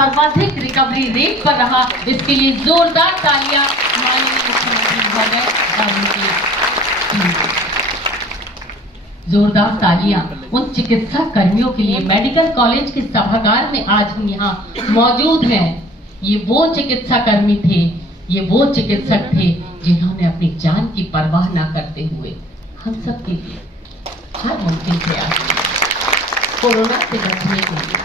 सर्वाधिक recovery rate पर रहा, इसके लिए जोरदार तालियां माननीय मुख्यमंत्री महोदय और उनकी टीम को। जोरदार तालियां उन चिकित्सा कर्मियों के लिए। मेडिकल कॉलेज के सभागार में आज हम यहाँ मौजूद हैं। ये वो चिकित्सा कर्मी थे, ये वो चिकित्सक थे जिन्होंने अपनी जान की परवाह न करते हुए हम सब के लिए हर मुमकिन प्रयास किया कोरोना से बचने के लिए।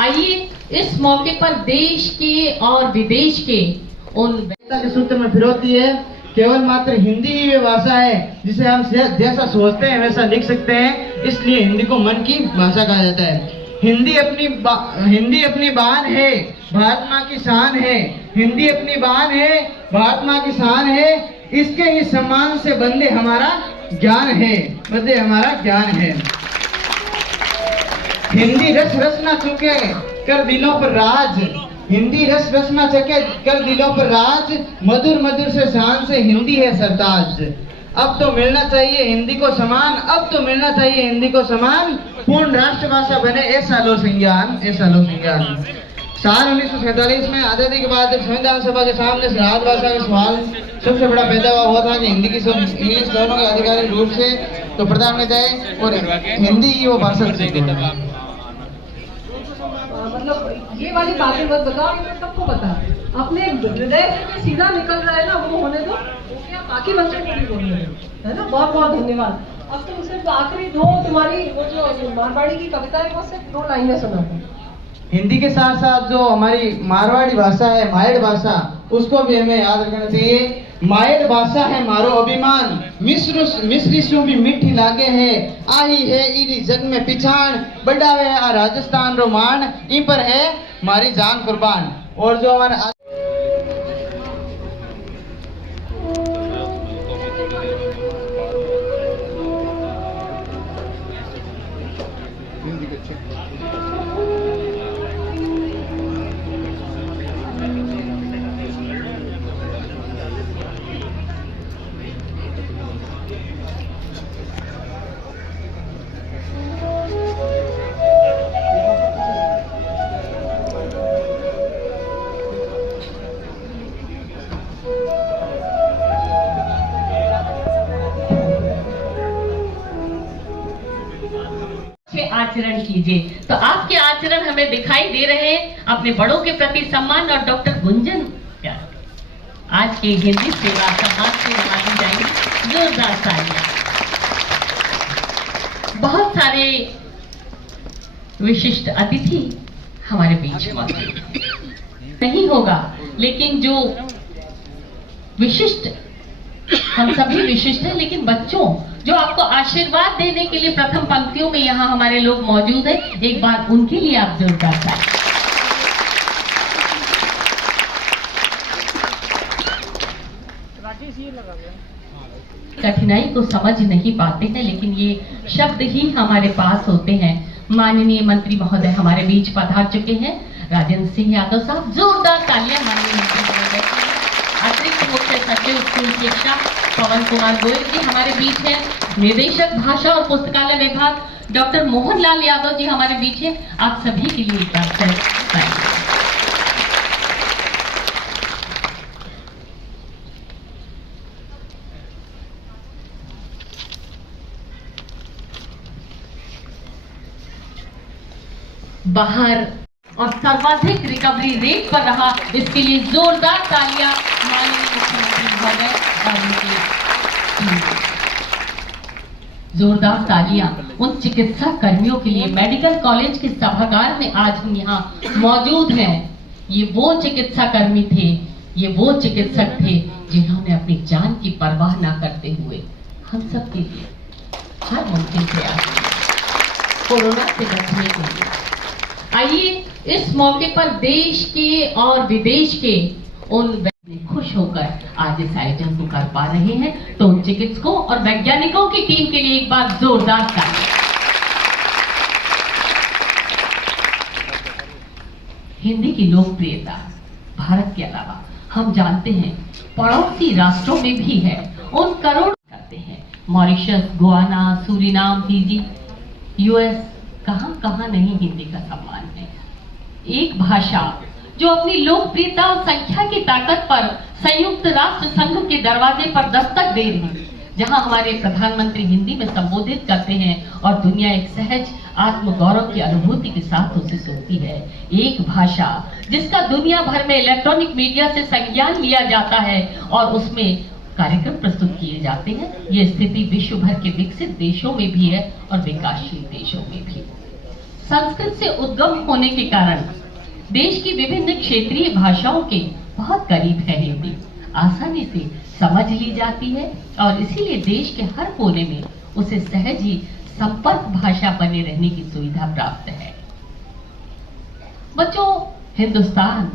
आइए इस मौके पर देश के और विदेश के उन के सूत्र में फिरौती है। केवल मात्र हिंदी ही वे भाषा है जिसे हम जैसा सोचते हैं वैसा लिख सकते हैं, इसलिए हिंदी को मन की भाषा कहा जाता है। हिंदी अपनी बान है, भारत माँ की शान है। हिंदी अपनी बान है, भारत माँ की शान है। इसके ही सम्मान से बंदे हमारा ज्ञान है, बंदे हमारा ज्ञान है। हिंदी रस रस ना चुके कर दिलों पर राज, हिंदी रस रस ना चुके कर दिलों पर राज। मधुर मधुर से शान से हिंदी है सरताज। अब तो मिलना चाहिए हिंदी को सम्मान, अब तो मिलना चाहिए हिंदी को सम्मान। पूर्ण राष्ट्रभाषा बने ऐसा लो संज्ञान, ऐसा लो संज्ञान। साल 1947 में आजादी के बाद संविधान सभा के सामने राजभाषा का सवाल सबसे बड़ा पैदा हुआ था कि हिंदी की सब इंग्लिश दोनों के आधिकारिक रूप से तो प्रदान किया जाए और हिंदी की वो भाषा। मतलब ये वाली बातें मत बताओ, मैं सबको पता अपने हृदय से सीधा निकल रहा है ना, वो होने दो। क्या बाकी बच्चों को भी बोलने दो, है ना। बहुत बहुत धन्यवाद। अब तुम सिर्फ आखिरी दो तुम्हारी वो जो मारवाड़ी की कविता है वो सिर्फ 2 लाइनें सुनाते हैं। हिंदी के साथ साथ जो हमारी मारवाड़ी भाषा है, मायड़ भाषा, उसको भी हमें याद रखना चाहिए। मायड़ भाषा है मारो अभिमान, मिश्रिशों भी मीठी लागे है। आई है इरी जग में पिछाण, बढ़ावे आ राजस्थान रोमान। इन पर है हमारी जान कुर्बान। और जो हमारा आचरण कीजिए। तो आपके आचरण हमें दिखाई दे रहे हैं। अपने बड़ों के प्रति सम्मान। और डॉक्टर गुंजन आज के हिंदी सेवा सम्मान से नवाजी जाएंगे। जोरदार तालियां। बहुत सारे विशिष्ट अतिथि हमारे बीच मौजूद नहीं होगा, लेकिन जो विशिष्ट, हम सभी विशिष्ट हैं, लेकिन बच्चों जो आपको आशीर्वाद देने के लिए प्रथम पंक्तियों में यहाँ हमारे लोग मौजूद हैं, एक बार उनके लिए आप जोरदार ताली। कठिनाई को समझ नहीं पाते हैं, लेकिन ये शब्द ही हमारे पास होते हैं। माननीय मंत्री महोदय हमारे बीच पधार चुके हैं। राजेंद्र सिंह यादव साहब, जोरदार तालियां माननीय मंत्री महोदय के लिए। अतिरिक्त मुख्य सचिव स्कूल शिक्षा पवन कुमार गोयल जी हमारे बीच हैं। निदेशक भाषा और पुस्तकालय विभाग डॉक्टर मोहनलाल यादव जी हमारे बीच हैं। आप सभी के लिए एक बार बाहर और सर्वाधिक रिकवरी रेट पर रहा, इसके लिए जोरदार तालियां माननीय मुख्यमंत्री महोदय और उनकी टीम को। जोरदार तालियां उन चिकित्सा कर्मियों के लिए। मेडिकल कॉलेज के सभागार में आज हम यहाँ मौजूद हैं। ये वो चिकित्सा कर्मी थे, ये वो चिकित्सक थे जिन्होंने अपनी जान की परवाह न करते हुए हम सब के लिए हर मुमकिन प्रयास किया कोरोना से बचने के लिए। आइए इस मौके पर देश के और विदेश के उन खुश होकर आज इस आयोजन को कर पा रहे हैं, तो उन चिकित्सकों और वैज्ञानिकों की टीम के लिए एक बार जोरदार ताली। हिंदी की लोकप्रियता भारत के अलावा हम जानते हैं पड़ोसी राष्ट्रों में भी है। उन करोड़ करते हैं, Mauritius, Guana, Suriname, Fiji, US, कहां कहां नहीं हिंदी का सम्मान है। एक भाषा जो अपनी लोकप्रियता और संख्या की ताकत पर संयुक्त राष्ट्र संघ के दरवाजे पर दस्तक दे रही है, जहां हमारे प्रधानमंत्री हिंदी में संबोधित करते हैं और दुनिया एक सहज आत्मगौरव की अनुभूति के साथ उसे सुनती है। एक भाषा जिसका दुनिया भर में इलेक्ट्रॉनिक मीडिया से संज्ञान लिया जाता है और उसमें कार्यक्रम प्रस्तुत किए जाते हैं। ये स्थिति विश्व भर के विकसित देशों में भी है और विकासशील देशों में भी। संस्कृत से उद्गम होने के कारण देश की विभिन्न क्षेत्रीय भाषाओं के बहुत करीब है हिंदी, आसानी से समझ ली जाती है और इसीलिए देश के हर कोने में उसे सहज ही संपर्क भाषा बने रहने की सुविधा प्राप्त है। बच्चों, हिंदुस्तान,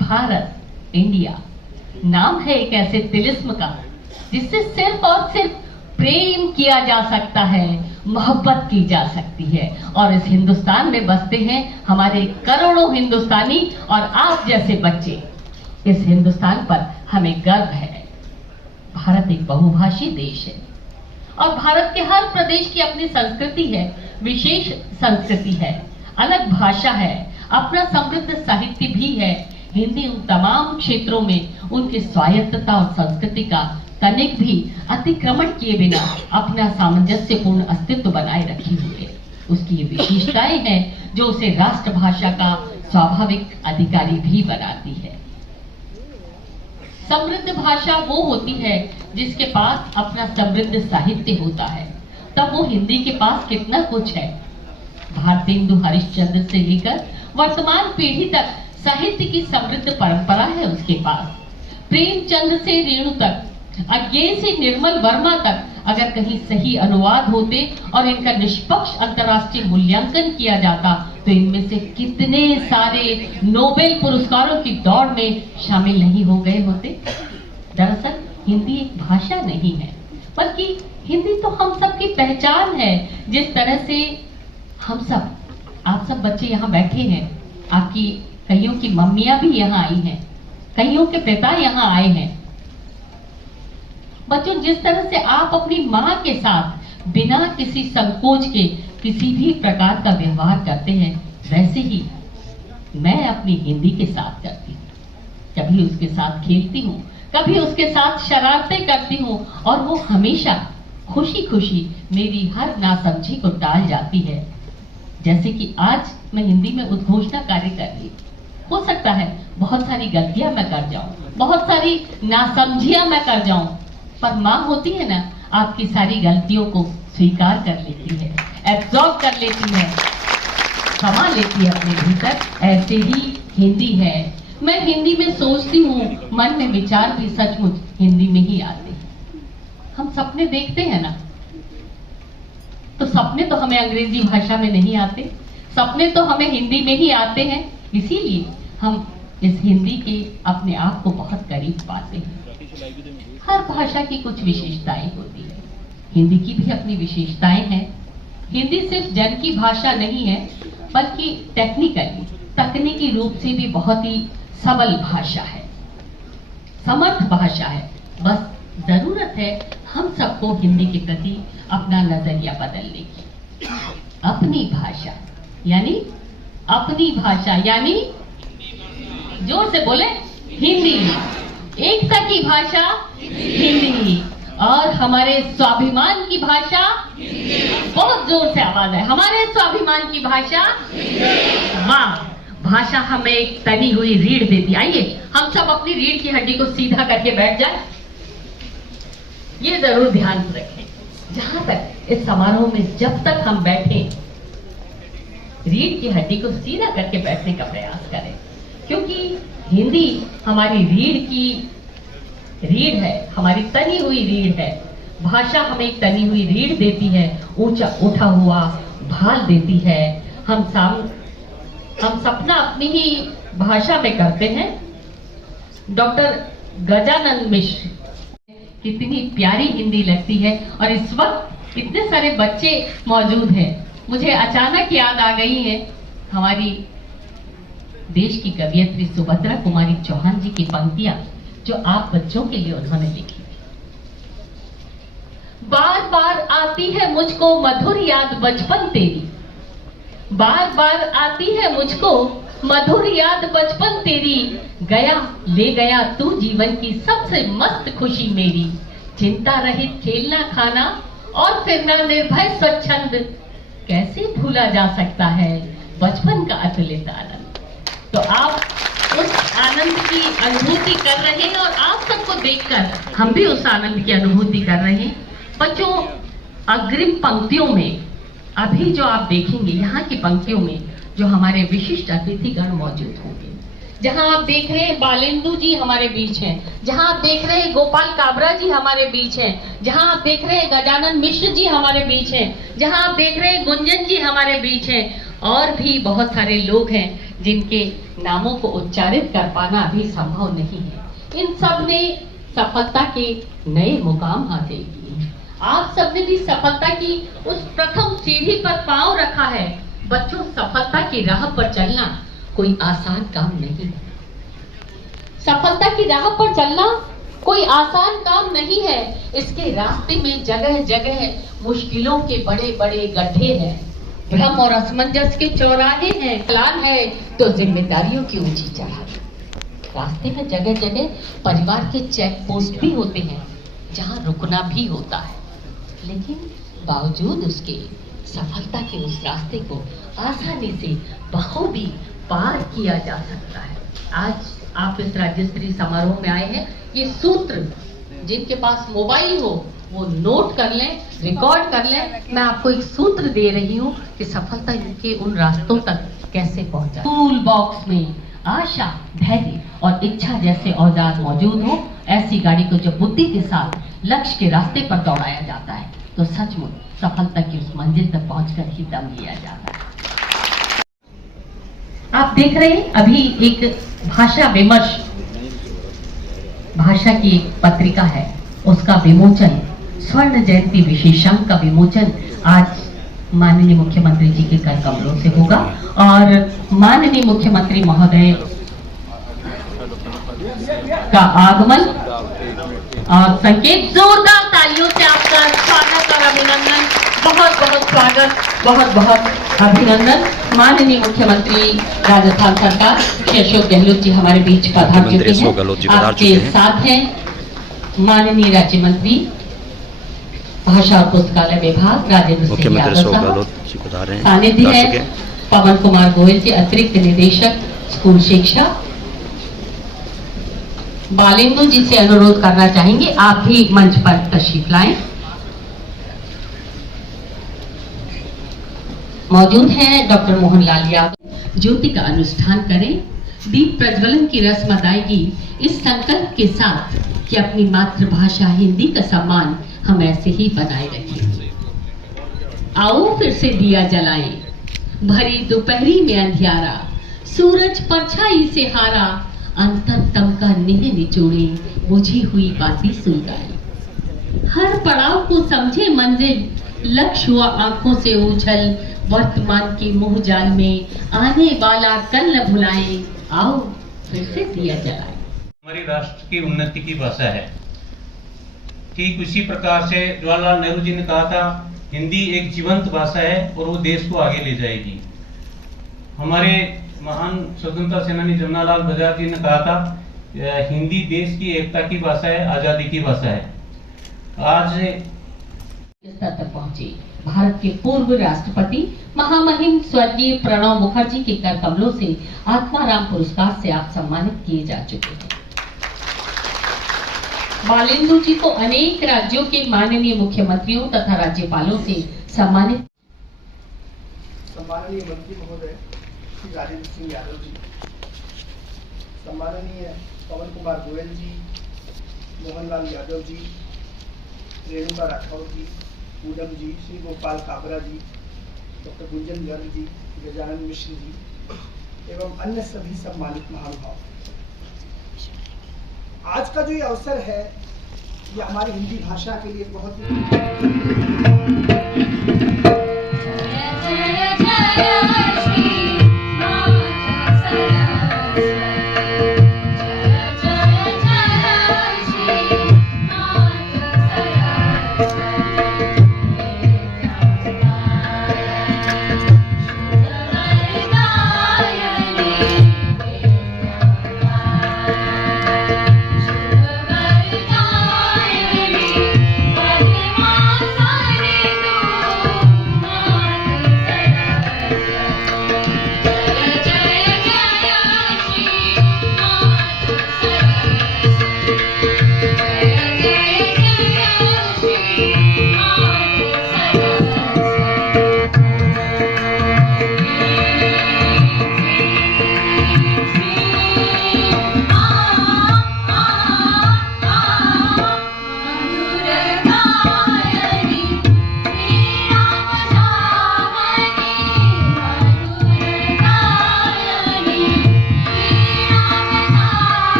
भारत, इंडिया नाम है एक ऐसे तिलिस्म का जिससे सिर्फ और सिर्फ प्रेम किया जा सकता है, मोहब्बत की जा सकती है। और इस हिंदुस्तान में बसते हैं हमारे करोड़ों हिंदुस्तानी और आप जैसे बच्चे। इस हिंदुस्तान पर हमें गर्व है। भारत एक बहुभाषी देश है और भारत के हर प्रदेश की अपनी संस्कृति है, विशेष संस्कृति है, अलग भाषा है, अपना समृद्ध साहित्य भी है। हिंदी उन तमाम क्षेत्रों में उनकी स्वायत्तता और संस्कृति का तनिक भी अतिक्रमण किए बिना अपना सामंजस्यपूर्ण अस्तित्व बनाए रखी हुई है। उसकी ये विशेषताएं हैं जो उसे राष्ट्रभाषा का स्वाभाविक अधिकारी भी बनाती है। समृद्ध भाषा वो होती है जिसके पास अपना समृद्ध साहित्य होता है। तब वो हिंदी के पास कितना कुछ है। भारतेंदु हरिश्चंद्र से लेकर वर्तमान पीढ़ी तक साहित्य की समृद्ध परंपरा है उसके पास। प्रेमचंद से रेणु तक, अज्ञेय से निर्मल वर्मा तक अगर कहीं सही अनुवाद होते और इनका निष्पक्ष अंतर्राष्ट्रीय मूल्यांकन किया जाता तो इनमें से कितने सारे नोबेल पुरस्कारों की दौड़ में शामिल नहीं हो गए होते। दरअसल हिंदी एक भाषा नहीं है, बल्कि हिंदी तो हम सब की पहचान है। जिस तरह से हम सब, आप सब बच्चे यहाँ बैठे हैं, आपकी कईयों की मम्मियां भी यहाँ आई हैं, कईयों के पिता यहाँ आए हैं। बच्चों, जिस तरह से आप अपनी माँ के साथ बिना किसी संकोच के किसी भी प्रकार का व्यवहार करते हैं, वैसे ही मैं अपनी हिंदी के साथ करती हूँ। कभी उसके साथ खेलती हूँ, कभी उसके साथ शरारतें करती हूँ और वो हमेशा खुशी खुशी मेरी हर नासमझी को टाल जाती है। जैसे कि आज मैं हिंदी में उद्घोषणा कार्य कर रही, हो सकता है बहुत सारी गलतियां मैं कर जाऊं, बहुत सारी नासमझियां मैं कर जाऊं, पर माँ होती है ना, आपकी सारी गलतियों को स्वीकार कर लेती है, एब्जॉर्ब कर लेती है, समा लेती है अपने भीतर। ऐसे ही हिंदी है। मैं हिंदी में सोचती हूँ, मन में विचार भी सचमुच हिंदी में ही आते हैं। हम सपने देखते हैं ना, तो सपने तो हमें अंग्रेजी भाषा में नहीं आते, सपने तो हमें हिंदी में ही आते हैं। इसीलिए हम इस हिंदी के अपने आप को बहुत करीब पाते हैं। हर भाषा की कुछ विशेषताएं होती है, हिंदी की भी अपनी विशेषताएं हैं। हिंदी सिर्फ जन की भाषा नहीं है, बल्कि टेक्निकली, तकनीकी रूप से भी बहुत ही सबल भाषा है, समर्थ भाषा है। बस जरूरत है हम सबको हिंदी के प्रति अपना नजरिया बदलने की। अपनी भाषा यानी, अपनी भाषा यानी, जोर से बोले, हिंदी। एकता की भाषा हिंदी। और हमारे स्वाभिमान की भाषा, बहुत जोर से आवाज है, हमारे स्वाभिमान की भाषा, वाह। भाषा हमें एक तनी हुई रीढ़ देती। आइए हम सब अपनी रीढ़ की हड्डी को सीधा करके बैठ जाए। ये जरूर ध्यान रखें, जहां तक इस समारोह में जब तक हम बैठे, रीढ़ की हड्डी को सीधा करके बैठने का प्रयास करें, क्योंकि हिंदी हमारी रीढ़ है, हमारी तनी हुई रीढ़ है। भाषा हमें एक तनी हुई रीढ़ देती है, ऊंचा उठा हुआ भाल देती है। हम सपना अपनी ही भाषा में करते हैं। डॉक्टर गजानन मिश्र, कितनी प्यारी हिंदी लगती है। और इस वक्त इतने सारे बच्चे मौजूद हैं, मुझे अचानक याद आ गई है हमारी देश की कवियत्री सुभद्रा कुमारी चौहान जी की पंक्तियां, जो आप बच्चों के लिए उन्होंने लिखी। बार बार आती है मुझको मधुर याद बचपन तेरी, बार बार आती है मुझको मधुर याद बचपन तेरी, गया ले गया तू जीवन की सबसे मस्त खुशी मेरी। चिंता रहित खेलना खाना और फिरना निर्भय स्वच्छंद, कैसे भूला जा सकता है बचपन का अतुलित आनंद। तो आप उस आनंद की अनुभूति कर रहे हैं और आप सबको देखकर हम भी उस आनंद की अनुभूति कर रहे हैं। बच्चों, अग्रिम पंक्तियों में अभी जो आप देखेंगे, यहाँ की पंक्तियों में जो हमारे विशिष्ट अतिथिगण मौजूद होंगे, जहां आप देख रहे हैं बालेंदु जी हमारे बीच हैं, जहां आप देख रहे हैं गोपाल काबरा जी हमारे बीच हैं, जहां आप देख रहे हैं गजानन मिश्र जी हमारे बीच हैं, जहां आप देख रहे हैं गुंजन जी हमारे बीच हैं, और भी बहुत सारे लोग हैं जिनके नामों को उच्चारित कर पाना अभी संभव नहीं है। इन सब ने सफलता के नए मुकाम हासिल किए। आप सबने भी सफलता की उस प्रथम सीढ़ी पर पांव रखा है। बच्चों, सफलता की राह पर चलना कोई आसान काम नहीं है। सफलता की राह पर चलना कोई आसान काम नहीं है। इसके रास्ते में जगह जगह मुश्किलों के बड़े बड़े गड्ढे हैं, भ्रम और असमंजस के चौराहे हैं, प्लान है तो जिम्मेदारियों की ऊंची चढ़ाई। रास्ते में जगह जगह परिवार के चेक पोस्ट भी होते हैं जहां रुकना भी होता है, लेकिन बावजूद उसके सफलता के उस रास्ते को आसानी से बखूबी पार किया जा सकता है। आज आप इस राज्य स्तरीय समारोह में आए हैं। ये सूत्र जिनके पास मोबाइल हो वो नोट कर लें, रिकॉर्ड कर लें। मैं आपको एक सूत्र दे रही हूँ कि सफलता के उन रास्तों तक कैसे पहुंचा। टूल बॉक्स में आशा, धैर्य और इच्छा जैसे औजार मौजूद हो, ऐसी गाड़ी को जब बुद्धि के साथ लक्ष्य के रास्ते पर दौड़ाया जाता है तो सचमुच सफलता की उस मंजिल तक पहुंचकर ही दम लिया जाता है। आप देख रहे हैं अभी एक भाषा विमर्श, भाषा की एक पत्रिका है, उसका विमोचन, स्वर्ण जयंती विशेषांक का विमोचन आज माननीय मुख्यमंत्री जी के कर कमलों से होगा और माननीय मुख्यमंत्री महोदय का आगमन और संकेत, जोरदार तालियों से आपका स्वागत और अभिनंदन। बहुत बहुत स्वागत, बहुत बहुत अभिनंदन। माननीय मुख्यमंत्री राजस्थान सरकार श्री अशोक गहलोत जी हमारे बीच पधार चुके हैं। आपके साथ हैं माननीय राज्य मंत्री भाषा और पुस्तकालय विभाग राजेंद्र सिंह यादव साहब, सानिध्य है पवन कुमार गोयल जी, अतिरिक्त निदेशक स्कूल शिक्षा। बालेंदु जी से अनुरोध करना चाहेंगे आप भी मंच पर तशरीफ लाएं। मौजूद हैं डॉक्टर मोहनलाल यादव। ज्योति का अनुष्ठान करें, दीप प्रज्वलन की रस्म अदायगी इस संकल्प के साथ कि अपनी मातृभाषा हिंदी का सम्मान हम ऐसे ही बनाए रखें। आओ फिर से दिया जलाएं, भरी दोपहरी में अंधियारा, सूरज परछाई से हारा, अंतरतम का नेह निचोड़े, बुझी हुई बातें सुलगाए। हर पड़ाव को समझे मंजिल, लक्ष्य हुआ आंखों से ओझल, वर्तमान के मोह जाल में आने वाला कल न भुलाएं, आओ फिर से दिया जलाएं। हमारी राष्ट्र की उन्नति की भाषा है। ठीक उसी प्रकार से जवाहरलाल नेहरू जी ने कहा था, हिंदी एक जीवंत भाषा है और वो देश को आगे ले जाएगी। हमारे महान स्वतंत्रता सेनानी जमनालाल बजाज जी ने कहा था, हिंदी देश की एकता की भाषा है, आजादी की भाषा है। आज स्तर तक पहुंचे भारत के पूर्व राष्ट्रपति महामहिम स्वर्गीय प्रणब मुखर्जी के कर कमलों से आत्माराम पुरस्कार से आप सम्मानित किए जा चुके हैं। बालेंदु जी को अनेक राज्यों के माननीय मुख्यमंत्रियों तथा राज्यपालों से सम्मानित। सम्माननीय मंत्री महोदय श्री राजेंद्र सिंह यादव जी, सम्माननीय पवन कुमार गोयल जी, मोहनलाल यादव जी, रेणुका राठौर जी, पूनम जी, श्री गोपाल काबरा जी, डॉक्टर गुंजन गर्ग जी, गजानन मिश्र जी एवं अन्य सभी सम्मानित महानुभाव, आज का जो ये अवसर है ये हमारी हिंदी भाषा के लिए बहुत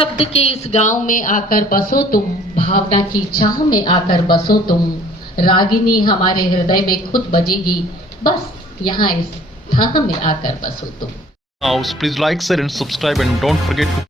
शब्द के इस गांव में आकर बसो तुम, भावना की चाह में आकर बसो तुम, रागिनी हमारे हृदय में खुद बजेगी, बस यहाँ इस ठाह में आकर बसो तुम। Now, please like, share and subscribe and don't forget to